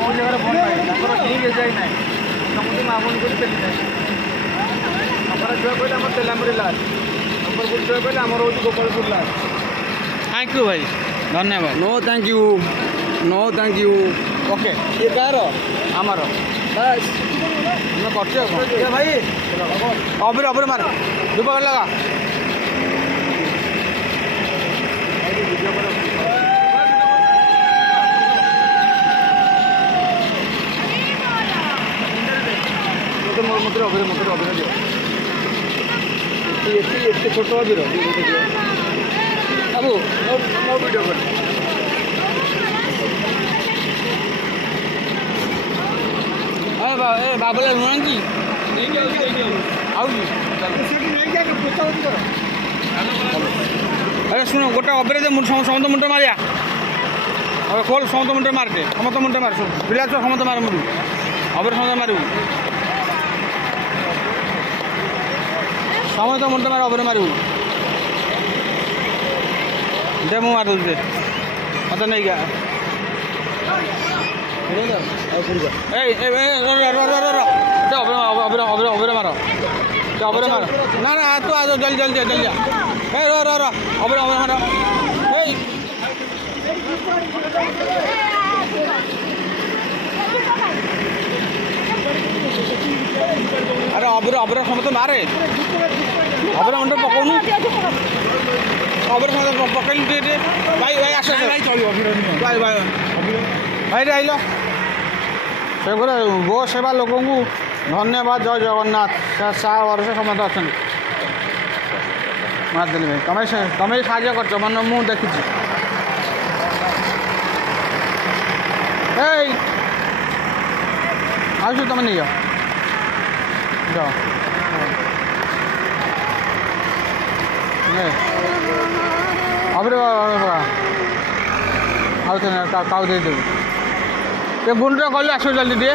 ବହୁତ ଜାଗାରେ ବନ୍ଦ ନାହିଁ ତାଙ୍କର ଠିକ୍ ଯାଇ ନାହିଁ ସମସ୍ତେ ମାମୁନି କରି ପେଲି ନାହିଁ ଆମର ଛୁଆ କହିଲେ ଆମର ତେଲାମୁରି ଲାଲ ସମ୍ବଲପୁର ଛୁଆ କହିଲେ ଆମର ହେଉଛି ଗୋପାଳପୁର ଲାଲ। थैंक यू भाई धन्यवाद। नो थैंक यू ओके ये कार आमर बस मैं करते भाई अबरे अबरे मार दुपा लगा अबरे दियो छोट अबीर बाबू मो वीडियो कर बाबूला नुआ कि अरे शुण गोटे अबरे समस्त मुंड मारिया अरे खोल समस्त मुंड मारते समस्त मुंड मार पिला छुआ समस्त मार मुंड अबरे समस्त मारू समस्त मुंड मार अबरे मारू दे मु मार दे मत नहीं गया अबरे मार अबरे मार ना ना तू आ जल्दी जल्दी जल्दी जा रो रो रो अबरे अबरे मार अरे अबरे अबरे समस्त मारे अबरे मुंड पकाउनु अबरे समस्त पकड़ भाई भाई आस भाई भाई भाई आइल से गो सेवा लोक धन्यवाद जय जगन्नाथ सारा वर्ष समस्त अच्छा मारदेली भाई तुम साहय कर मन मु देखी आस तुम नहीं जाओ अबरे आउ दे गुंड गले आस जल्दी टे